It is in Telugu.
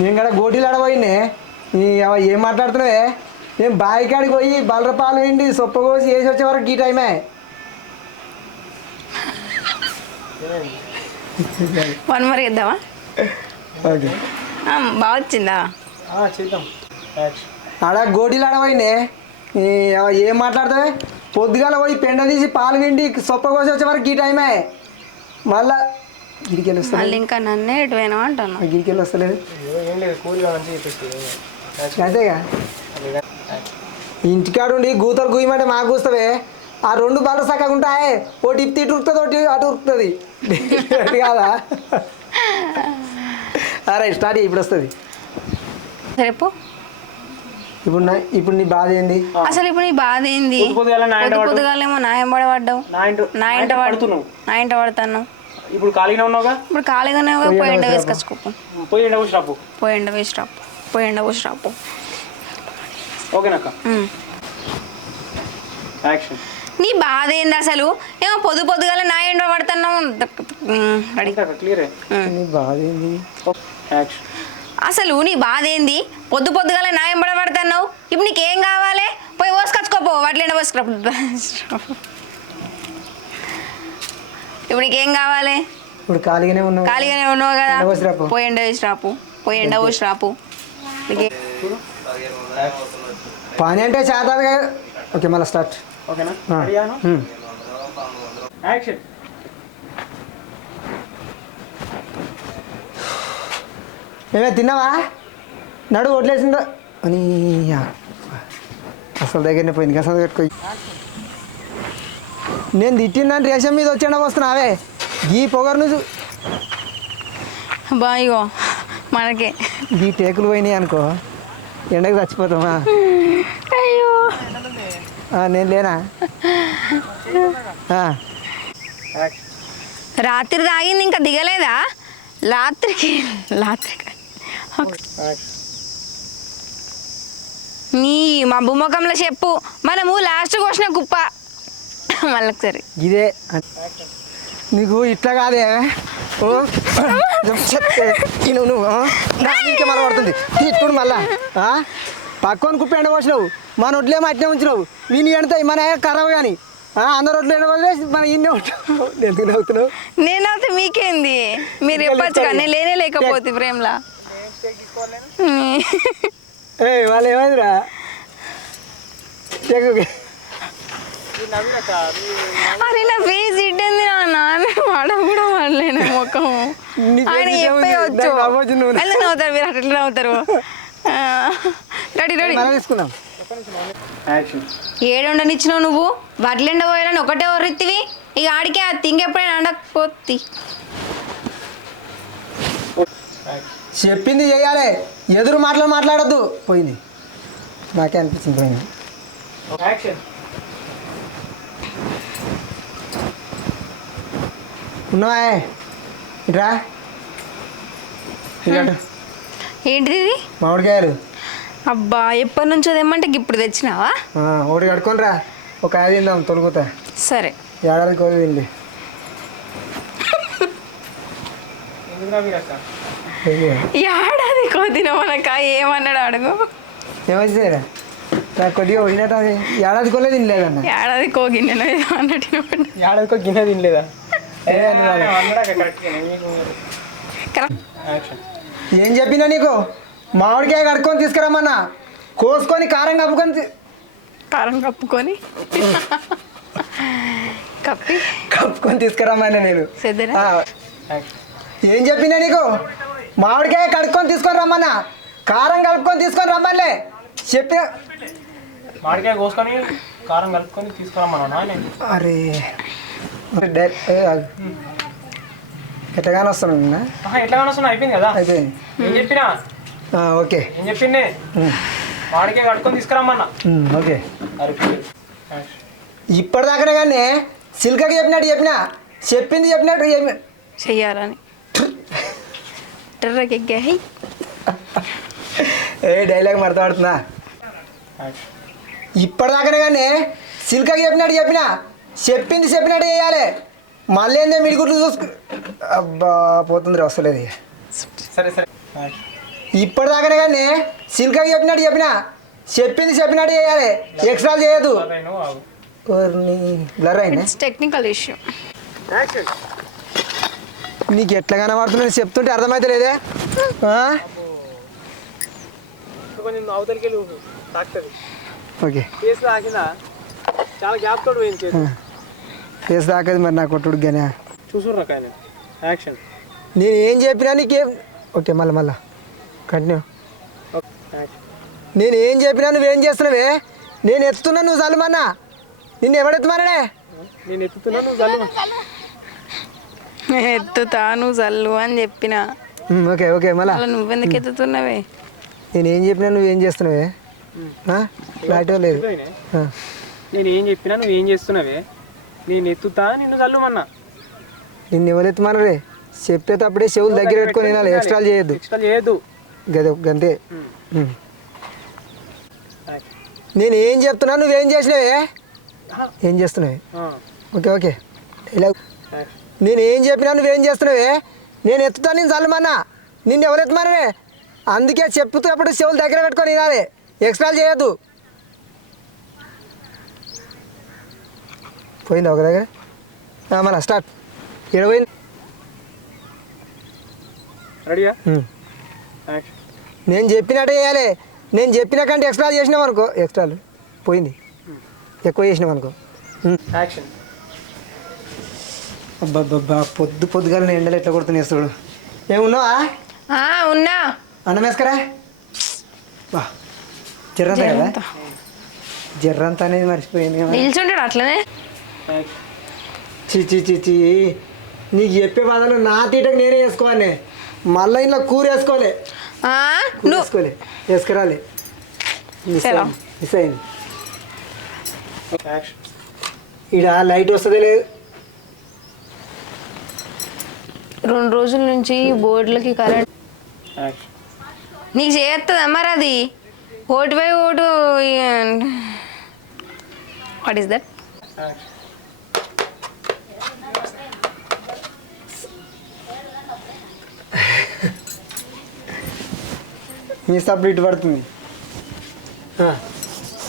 నేను కూడా గోటీలు ఆడబోయినే ఏం మాట్లాడుతున్నావే నేను బావి కాడికి పోయి బలరపాలు ఏంటి సొప్ప కోసి వేసి వచ్చే వరకు ఈ టైమే వన్ మరి ఇద్దామా ఓకే బాగా వచ్చిందా చేద్దాం ఆడ గోటీలు ఆడబోయినే ఏం మాట్లాడుతావే పొద్దుగాల పోయి పెండ తీసి పాలు విండి సొప్ప కోసి వచ్చే వరకు ఈ టైమే మళ్ళా గిరికెళ్ళి వస్తా మళ్ళీ ఇంకా నన్నే ఎటు పోయినా అంటాను గిరికెళ్ళి వస్తలేదు ఏం లేదు కూలిగా మంచిగా చెప్పేసి అంతేగా ఇంటికాడుండి గూతలు గుయ్యమంటే మాకు కూస్తావే ఆ రెండు బాలు చక్కగా ఉంటాయి ఒకటి ఇప్పు ఇటు ఉరుకుతుంది ఒకటి అటు ఉరుకుతుంది కాదా అరే స్టార్ట్ ఇప్పుడు వస్తుంది రేపు ఇప్పుడు నీ బాధ ఏంది అసలు ఇప్పుడు నీ బాధ ఏంది పొద్దుగాలేమో నా ఎంబడి పడ్డావు నా ఇంట పడుతున్నావు నా ఇంట పడతాను ఇప్పుడు ఖాళీగా ఉన్నావుగా ఇప్పుడు ఖాళీగానే పోయి ఎండ వేసుకొచ్చుకోపు పోయి ఎండ వచ్చి రాపు పోయి ఎండ వేసి రాపు పోయి ఎండ వేసి రాపు ఓకేనాక యాక్షన్ నీ బాధ ఏంది అసలు ఏమో పొద్దుగాల నా ఎండ పడుతున్నావు రెడీ క్లియర్ నీ బాధ ఏంది యాక్షన్ అసలు నీ బాధ ఏంది పొద్దుగాల నా ఎంబడ పడుతున్నావు ఇప్పుడు నీకేం కావాలి పోయి పోసుకొచ్చుకోపో వాటిలో ఎండ పోసుకురా ఇప్పుడు నీకేం కావాలి ఇప్పుడు ఖాళీగానే ఉన్నావు కదా పోయి ఎండ వేసి రాపు పోయి ఎండ పోసి రాపు పని అంటే చేత ఓకే మళ్ళీ స్టార్ట్ ఓకేనా యాక్షన్ ఏమే తిన్నావా నడు వడ్లేసిందో అని అసలు దగ్గరనే పోయింది అసలు పెట్టుకో నేను తిట్టిందని రేషన్ మీద వచ్చి వస్తున్నావే గీ పొగరు నువ్వు బాయిగో మనకే గీ టేకులు పోయినాయి అనుకో ఎండకు చచ్చిపోతామా అయ్యో నేను లేనా రాత్రి తాగింది ఇంకా దిగలేదా రాత్రికి నీ మా భూముఖంలో చెప్పు మనము లాస్ట్ కోసిన కుప్ప మళ్ళొకసారి ఇదే నీకు ఇట్లా కాదే ఓ నువ్వు నీకే మళ్ళీ పడుతుంది ఇప్పుడు మళ్ళా పక్కన కుప్ప ఎండ పోసినావు మన ఒడ్లేమో అట్నే ఉంచినావు వీని ఎండతాయి మన ఖరాబ్ కానీ అందరు ఒడ్లు ఎండ వదిలేసి మన ఇన్నే ఉంటావు ఎందుకు నవ్వుతున్నావు నేనైతే మీకేంది మీరు చెప్పచ్చు కానీ లేనే లేకపోతే ప్రేమలా వాళ్ళు ఏమైందిరా అరే నా ఫేస్ ఇడ్డింది నాన్న వాడ కూడా వాడలేను ముఖం ఆయన చెప్పేయచ్చు ఎందుకు నవ్వుతారు మీరు అట్లా నవ్వుతారు రెడీ తీసుకుందాం ఏడుండనిచ్చినావు నువ్వు వడ్లెండ పోయాలని ఒకటే ఒర్రిత్తివి ఇక ఆడికే అది తింగెప్పుడైనా అండకపోతి చెప్పింది చేయాలి ఎదురు మాట్లాడొద్దు పోయింది నాకే అనిపించింది పోయింది ఉన్నావా ఇట్రా ఏంటిది మామిడికాయలు అబ్బా ఎప్పటి నుంచో తెమ్మంటే ఇప్పుడు తెచ్చినావా ఒకటి కట్టుకొని రా ఒక 5 తిందాం తొలుగుతా సరే ఏడాది కోరి తిండి ఏడాది కోదిన మనక ఏమన్నాడు అడుగు ఏమొచ్చేరా నాకు కొద్దిగా పోయినట్టు అది ఏడాది కోలే తినలేదన్న ఏడాది కోగిన్నె అన్నట్టు ఏడాదికో గిన్నె తినలేదా ఏం చెప్పినా నీకు మామిడికాయ కడుక్కొని తీసుకురమ్మన్నా కోసుకొని కారం కప్పుకొని కప్పుకొని తీసుకురమ్మన్నా నేను ఏం చెప్పినా నీకు మామిడికాయ కడుక్కొని తీసుకొని రమ్మన్నా కారం కలుపుకొని తీసుకొని రమ్మలే చెప్పిన మామిడికాయ కోసుకొని కారం కలుపుకొని తీసుకురమ్మన్నా అరే ఎట్లాగానే వస్తున్నాను ఎట్లాగానే వస్తున్నా అయిపోయింది కదా అయిపోయింది ఏం చెప్పినా ఓకే ఏం చెప్పింది మామిడికాయ కట్టుకొని తీసుకురమ్మన్నా ఓకే ఇప్పటిదాకానే కానీ సిల్కకి చెప్పినట్టు చెప్పింది చెప్పినట్టు చెయ్యాలని ఏ డైలాగ్ మడతాడుతున్నా ఇప్పటిదాకానే కానీ సిల్కకి చెప్పినట్టు చెప్పింది చెప్పినట్టు చేయాలి మళ్ళీ ఏందే మిడిగుడ్లు చూసుకు అబ్బా పోతుంది వస్తలేదు సరే సరే ఇప్పటిదాకానే కానీ సిల్కగా చెప్పినట్టు చెప్పినట్టు చేయాలి ఎక్స్ట్రా చేయదు నువ్వు ఆగు. బ్లర్ అయింది ఇట్స్ టెక్నికల్ ఇష్యూ. నీకు ఎట్లా కనబడుతున్నా చెప్తుంటే అర్థమైతే లేదే కొంచెం అవతలికి వెళ్ళి తాకుతుంది ఓకే కేసు తాకిందా చాలా గ్యాప్ తోడు పోయింది కేసు దాకది మరి నా కొట్టుడు కానీ చూసుర్రా కానీ యాక్షన్ నేను ఏం చెప్పినా నీకేం ఓకే మళ్ళా కంటిన్యూ నేను ఏం చెప్పినా నువ్వేం చేస్తున్నావే నేను ఎత్తుతున్నా నువ్వు చల్లమన్నా నిన్ను ఎవడెత్తుమనే నేను ఎత్తుతున్నా నువ్వు చల్లు ఎత్తుతా నువ్వు చల్లు అని చెప్పిన. ఓకే ఓకే మళ్ళా నువ్వెందుకు ఎత్తుతున్నావే? నేను ఏం చెప్పినా నువ్వేం చేస్తున్నావే లాంటివో లేదు నేను ఏం చెప్పినా నువ్వు ఏం చేస్తున్నావే నేను ఎత్తుతా నిన్ను చల్లుమన్నా నిన్ను ఎవరెత్తుమనరే చెప్పేటప్పుడే చెవులు దగ్గర పెట్టుకొని వినాలి ఎక్స్ట్రాలు చేయొద్దు ఎక్స్ట్రా చేయొద్దు గంతే నేను ఏం చెప్తున్నా నువ్వేం చేసినావే ఏం చేస్తున్నావే ఓకే ఓకే ఇలా నేను ఏం చెప్పినా నువ్వేం చేస్తున్నావే నేను ఎత్తుతా నేను చల్లమన్నా నిన్ను ఎవరు ఎత్తుమనరే అందుకే చెప్పుతూ చెవులు దగ్గర పెట్టుకొని వినాలి ఎక్స్ట్రాలు చేయొద్దు పోయిందా ఒక దగ్గర మన స్టార్ట్ ఇక్కడ పోయింది రెడీయా నేను చెప్పినట్టే చేయాలి నేను చెప్పిన కంటే ఎక్స్ట్రా చేసినాం అనుకో ఎక్స్ట్రాలు పోయింది ఎక్కువ చేసినాం అనుకో యాక్షన్ అబ్బబ్బబ్బా పొద్దుగాల నేను ఎండలు ఎట్లా కొడుతున్నాయి చూడు ఏమున్నావా ఉన్నా. అన్నం వేసుకరా బా జర్రంతా కదా జర్రంతా అనేది మర్చిపోయింది కదా నిల్చుంటాడు అట్లనే. చీ నీకు చెప్పే బదులు నా తీటకు నేనే వేసుకోవాలి మళ్ళీ ఇంట్లో కూర వేసుకోవాలి వేసుకోలే వేసుకురాలి మిస్ అయింది ఈడ లైట్ వస్తుంది లేదు 2 రోజుల నుంచి బోర్డులకి కరెంట్ నీకు చేస్తుందా మరి అది vote by vote. What is that? Me submit పడుతుంది